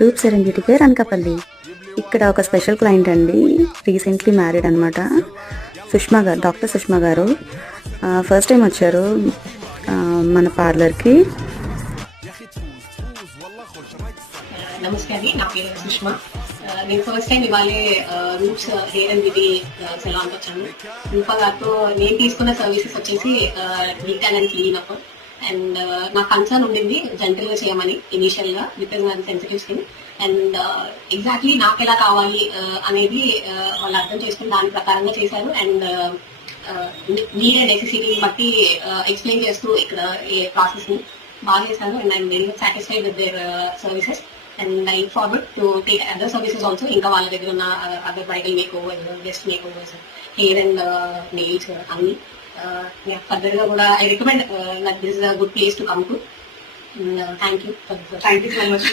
రూప్ సెరెండిటీ care Anakapalli. ఇక్కడ ఒక special client అండి, రీసెంట్లీ మ్యారీడ్ అనమాట. సుష్మా గారు, డాక్టర్ సుష్మా గారు ఫస్ట్ టైం వచ్చారు మన పార్లర్కి. నమస్తే అండి, నా పేరు సుష్మా. నేను ఫస్ట్ టైం ఇవాళే రూప్స్ హెయిర్ అండ్ బ్యూటీ సెలాన్కి వచ్చాను. రూపా గారితో నేను తీసుకున్న సర్వీసెస్ వచ్చేసి D-Tan and clean up. And నా కన్సర్న్ ఉండింది జెంటల్గా చేయమని ఇనీషియల్ గా, బికాజ్ నాది సెన్సిటివ్ స్కిన్. అండ్ ఎగ్జాక్ట్లీ నాకు ఎలా కావాలి అనేది వాళ్ళు అర్థం చేసుకుని దాని ప్రకారంగా చేశారు. అండ్ నీడ్ అండ్ నెసెసిటీని బట్టి ఎక్స్ప్లెయిన్ చేస్తూ ఇక్కడ ఏ ప్రాసెస్ ని బాగా చేశారు. And I'm very much satisfied with their services. And I look forward to take other services also. ఇంకా వాళ్ళ దగ్గర ఉన్న other bridal make over, guest make overs, hair and nails అన్ని ఫర్దర్ గా కూడా I recommend that this is a good place to come to. Thank you so much.